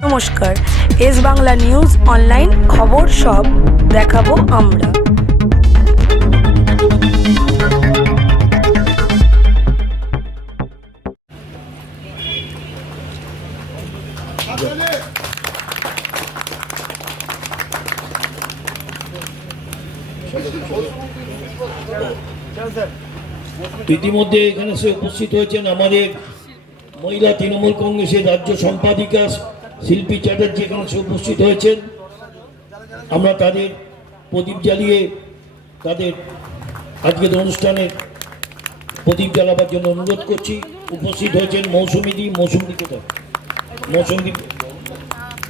নমস্কার, S Bangla news online খবর সব দেখাবো আমরা। ইতিমধ্যে এখানে সে উপস্থিত হয়েছেন আমাদের মহিলা তৃণমূল কংগ্রেসের রাজ্য সম্পাদিকা শিল্পী চ্যাটার্জি এখানে উপস্থিত হয়েছেন, আমরা তাদের প্রদীপ জ্বালিয়ে তাদের আজকের অনুষ্ঠানে প্রদীপ জ্বালাবার জন্য অনুরোধ করছি। উপস্থিত হয়েছেন মৌসুমিদি মৌসুমি কোথায়? মৌসুমি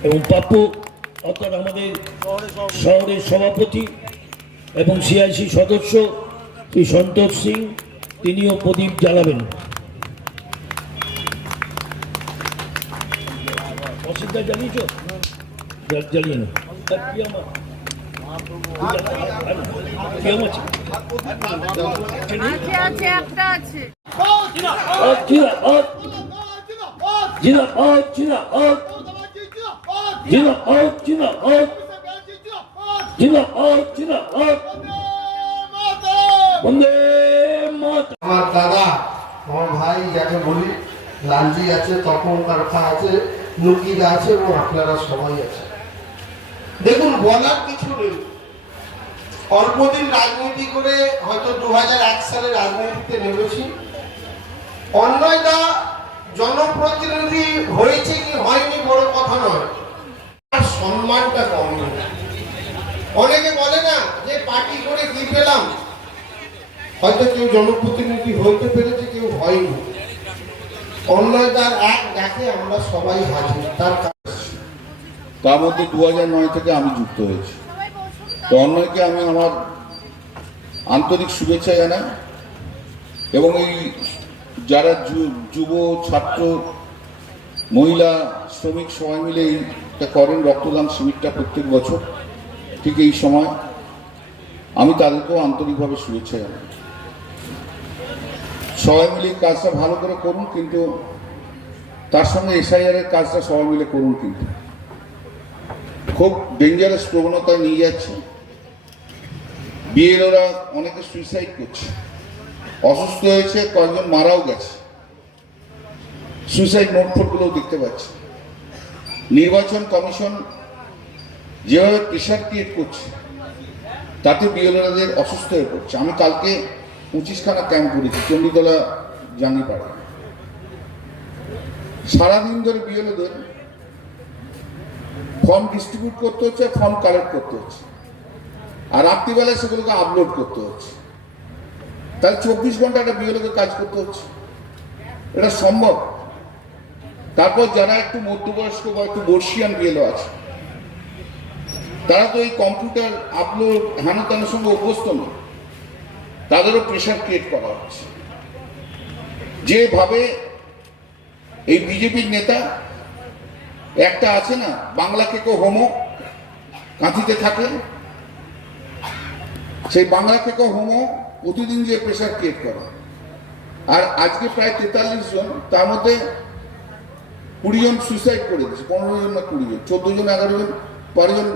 এবং পাপ্পু, অর্থাৎ আমাদের শহরের সভাপতি এবং সিআইসি সদস্য শ্রী সন্তোষ সিং, তিনিও প্রদীপ জ্বালাবেন। আমার দাদা আমার ভাই যাকে বলি লালজি আছে তপন কারখা আছে। নুকিদা আছে এবং আপনারা সবাই আছে। দেখুন, বলার কিছু নেই। অল্পদিন রাজনীতি করে হয়তো দু সালে রাজনীতিতে নেমেছি। অন্যয়দা জনপ্রতিনিধি হয়েছে কি হয়নি বড় কথা নয়। তার সম্মানটা কম। অনেকে বলে না যে পার্টি করে কি পেলাম? হয়তো কেউ জনপ্রতিনিধি হইতে পেরেছে, কেউ হয়নি। অন্যয় তার এক ডাকে আমরা সবাই তার তার মধ্যে দু নয় থেকে আমি যুক্ত হয়েছি। তো অন্যকে আমি আমার আন্তরিক শুভেচ্ছা জানাই এবং এই যারা যুব, ছাত্র, মহিলা, শ্রমিক সবাই মিলে এইটা করেন, রক্তদান শিবিরটা প্রত্যেক বছর, ঠিক এই সময়। আমি তাদেরকেও আন্তরিকভাবে শুভেচ্ছা জানাই। সবাই মিলে কাজটা ভালো করে করুন, কিন্তু তার সঙ্গে এসআইআর এর কাজটা সবাই মিলে করুন কিন্তু। খুব ডেঞ্জারাস প্রবণতায় নিয়ে যাচ্ছে। বিএলওরা অনেকে সুইসাইড করছে। অসুস্থ হয়েছে, কয়েকজন মারাও গেছে। সুইসাইড নোটফোটগুলোও দেখতে পাচ্ছি। নির্বাচন কমিশন যেভাবে প্রেশার ক্রিয়েট করছে, তাতে বিএলওরাদের অসুস্থ হয়ে পড়ছে। আমি কালকে পঁচিশখানা ক্যাম্প করেছি, চণ্ডীতলা জাঙ্গিপাড়া। সারাদিন ধরে বিএলওদের ফর্ম ডিস্ট্রিবিউট করতে হচ্ছে ফর্ম কালেক্ট করতে হচ্ছে। আর রাত্রিবেলায় সেগুলোকে আপলোড করতে হচ্ছে। তাহলে চব্বিশ ঘণ্টা একটা বিএলওকে কাজ করতে হচ্ছে। এটা সম্ভব। তারপর যারা একটু মধ্যবয়স্ক বা একটু বর্ষিয়ান বিএলও আছে, তারা তো এই কম্পিউটার আপলোড হেন তেনের সঙ্গে অভ্যস্ত নয়। তাদেরও প্রেশার ক্রিয়েট করা হচ্ছে। যেভাবে এই বিজেপির নেতা, একটা আছে না, বাংলাকে কেউ হোমো কাঁথিতে থাকে, সেই বাংলাকে কেউ হোমো প্রতিদিন যে প্রেশার ক্রিয়েট করা। আর আজকে প্রায় তেতাল্লিশ জন, তার মধ্যে কুড়ি জন সুইসাইড করে দিয়েছে, পনেরো জন না কুড়ি জন, চোদ্দ জন, এগারো জন, বারো জন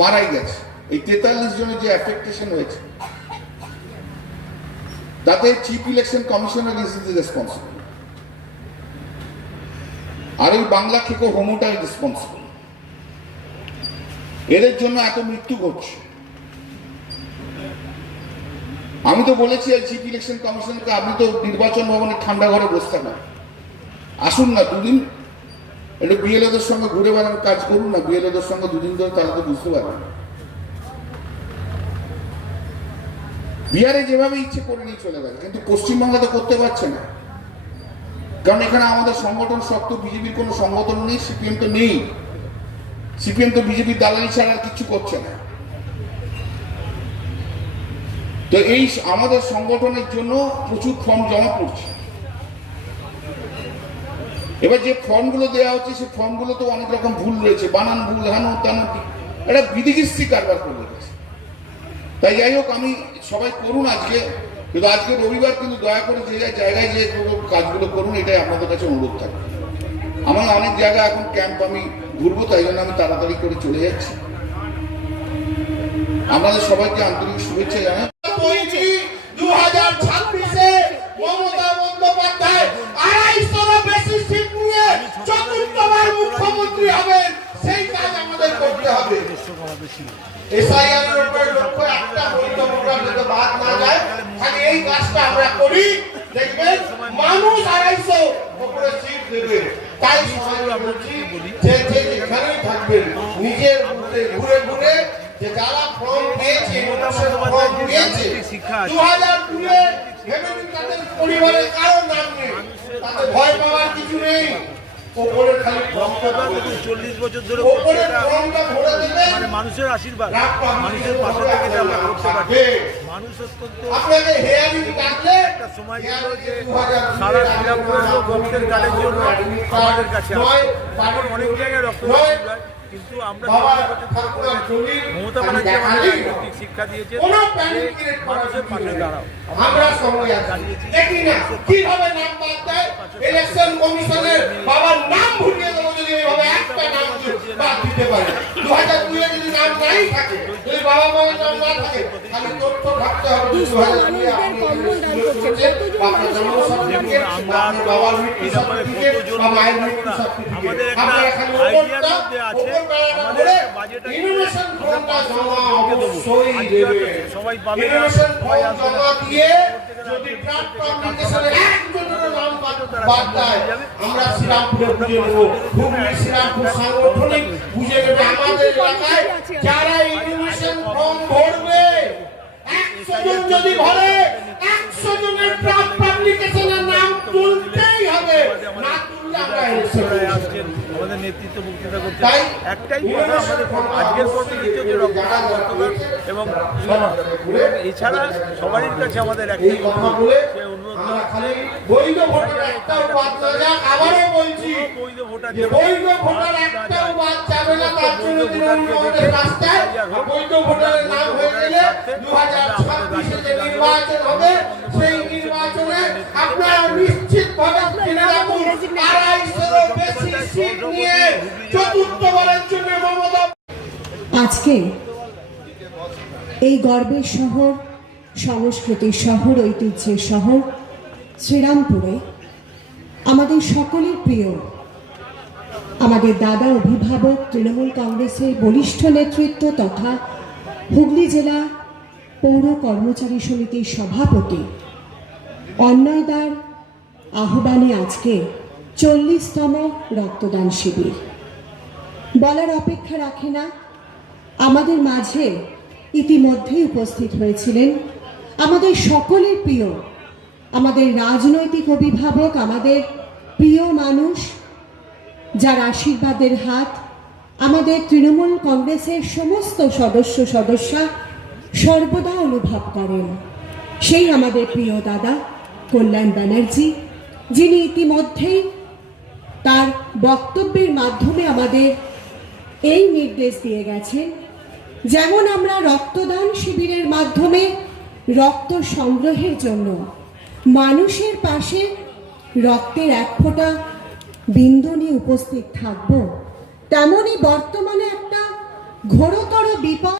মারাই গেছে। এই তেতাল্লিশ জনের যে অ্যাফেক্টেশন হয়েছে তাতে chief election commissioner is responsible আর ওই বাংলা থেকে হোমোটাই রেসপন্সিবল এদের জন্য এত মৃত্যু ঘটছে। আমি তো বলেছি এই চিফ ইলেকশন কমিশনকে আপনি তো নির্বাচন ভবনে ঠান্ডা ঘরে বসতে থাকেন আসুন না, দুদিন একটু বিএলওদের সঙ্গে ঘুরে বেড়ানোর কাজ করুন না বিএলওদের সঙ্গে দুদিন ধরে তারা তো বুঝতে পারবেন বিহারে যেভাবে ইচ্ছে করে নিয়ে চলে গেল কিন্তু পশ্চিমবঙ্গে তো করতে পারছে না। কারণ এখানে আমাদের সংগঠন শক্ত বিজেপির কোনো সংগঠন নেই, সিপিএম তো নেই। সিপিএম তো বিজেপির দালালি ছাড়া কিছু করছে না। তো এই আমাদের সংগঠনের জন্য প্রচুর ফর্ম জমা পড়ছে। এবার যে ফর্মগুলো দেওয়া হচ্ছে সেই ফর্মগুলো তো অনেক রকম ভুল রয়েছে। বানান ভুল হেন তেন একটা বিধিকিস্তি কারবার করে রেখেছে। তাই যাই হোক, আমি সবাই করুন আজকে। কিন্তু আজকে রবিবার কিন্তু দয়া করে যে জায়গায় যে কাজগুলো করুন, এটাই আপনাদের কাছে অনুরোধ থাকবে। আমার অনেক জায়গায় এখন ক্যাম্প আমি ঘুরবো, তাই জন্য আমি তাড়াতাড়ি করে চলে যাচ্ছি। আমাদের সবাইকে আন্তরিক শুভেচ্ছা জানাই। মুখ্যমন্ত্রী হবেন সেই কাজ আমাদের করতে হবে এসআইআর এর লক্ষ্য একটা বৈধব্যটা যাতে বাদ না যায় খালি এই কাজটা আমরা করি দেখবেন মানুষ আড়াইশো উপরে সিট দেবে তাই সবাই বলছি যে যে যেখানেই থাকবেন নিজের ঘুরে ঘুরে যে যারা ফর্ম পেয়েছে ফর্ম পেয়েছে দু হাজার দুয়ে ভেবে তাদের পরিবারের কারও নাম নেই তাতে ভয় পাওয়ার কিছু নেই ওপরে খালি ফর্মটা চল্লিশ বছর ধরে ওপরে ফর্মটা ভরে দেবেন মানুষের আশীর্বাদ। মানুষের পাশে থেকে যে আমরা করতে পারি। মানুষ অত্যন্ত একটা সময় ছিল যে সারা লোক রক্তের গানের জন্য আমাদের কাছে এখন অনেক জায়গায় রক্ত কিন্তু আমরা মমতা ব্যানার্জি আমাদের রাজনৈতিক শিক্ষা দিয়েছে মানুষের পাশে দাঁড়াও। আমরা আছি। দেখি না কীভাবে নাম বাদ দেয়? ইলেকশন কমিশনের বাবার নাম ভুলিয়ে এইভাবে একটা নাম বাদ দিতে পারে। দু হাজার দুয়ে যদি নাম নাই থাকে যদি বাবা মায়ের নাম না থাকে খালি তথ্য থাকতে হবে দু হাজার দুয়ে আপনি আপনার জন্ম সার্টিফিকেট আপনার বাবার মৃত্যু সার্টিফিকেট বা মায়ের মৃত্যু সার্টিফিকেট। আমাদের একটা আপনারা খালি আইডিয়ার ওপরটা মধ্যে আছে, ওপরটা করে বাজেট ইনোভেশন ফর্মটা জমা অবশ্যই দেবে। সবাই পাবে। ইনোভেশন ফর্ম জমা দিয়ে যদি পাবলিকেশনের একজনেরও আমরা শ্রীরামপুরে হুগলি শ্রীরামপুর সাংগঠনিক আমাদের এলাকায়। যারা ইনোভেশন ফর্ম ভরবে একশো জন যদি ভরে একশো জনের ট্রাক পাবলিকেশনের নাম তুলতেই হবে। না তুললে আমরা election যারা করব। আসছেন আমাদের নেতৃত্ব বক্তৃতা করতে একটাই কথা আমাদের আজকের পর্বে দ্বিতীয় যে রক্তদান রক্তদান এবং এছাড়া সবারই কাছে আমাদের একটাই কথা আমরা খালি বৈধ ভোটার একটাও বাদ না যাক আবারও বলছি বৈধ ভোটার যে বৈধ ভোটার একটাও বাদ যাবে না তার জন্য তৃণমূল রাস্তায় বৈধ ভোটারের নাম হয়ে গেলে দু হাজার ছাব্বিশে যে নির্বাচন হবে সেই নির্বাচনে আপনারা নিশ্চিত ভাবে ফিরে রাখুন আড়াইশোরও বেশি সিট নিয়ে চতুর্থবারের জন্য মমতা আজকে এই গর্বের শহর সংস্কৃতির শহর ঐতিহ্যের শহর শ্রীরামপুরে আমাদের সকলের প্রিয়, আমাদের দাদা অভিভাবক তৃণমূল কংগ্রেসের বলিষ্ঠ নেতৃত্ব তথা হুগলি জেলা পৌর কর্মচারী সমিতির সভাপতি অন্যয়দার আহ্বানে আজকে চল্লিশতম রক্তদান শিবির। বলার অপেক্ষা রাখে না, আমাদের মাঝে ইতিমধ্যেই উপস্থিত হয়েছিলেন আমাদের সকলের প্রিয় আমাদের রাজনৈতিক অভিভাবক, আমাদের প্রিয় মানুষ, যার আশীর্বাদের হাত, আমাদের তৃণমূল কংগ্রেসের সমস্ত সদস্য, সদস্যা সর্বদা অনুভব করেন। সেই আমাদের প্রিয় দাদা কল্যাণ ব্যানার্জি, যিনি ইতিমধ্যেই তার বক্তব্যের মাধ্যমে আমাদের এই নির্দেশ দিয়ে গেছেন, যেমন আমরা রক্তদান শিবিরের মাধ্যমে রক্ত সংগ্রহের জন্য মানুষের পাশে রক্তের এক ফোঁটা বিন্দু নিয়ে উপস্থিত থাকব তেমনই বর্তমানে একটা ঘোরতর বিপদ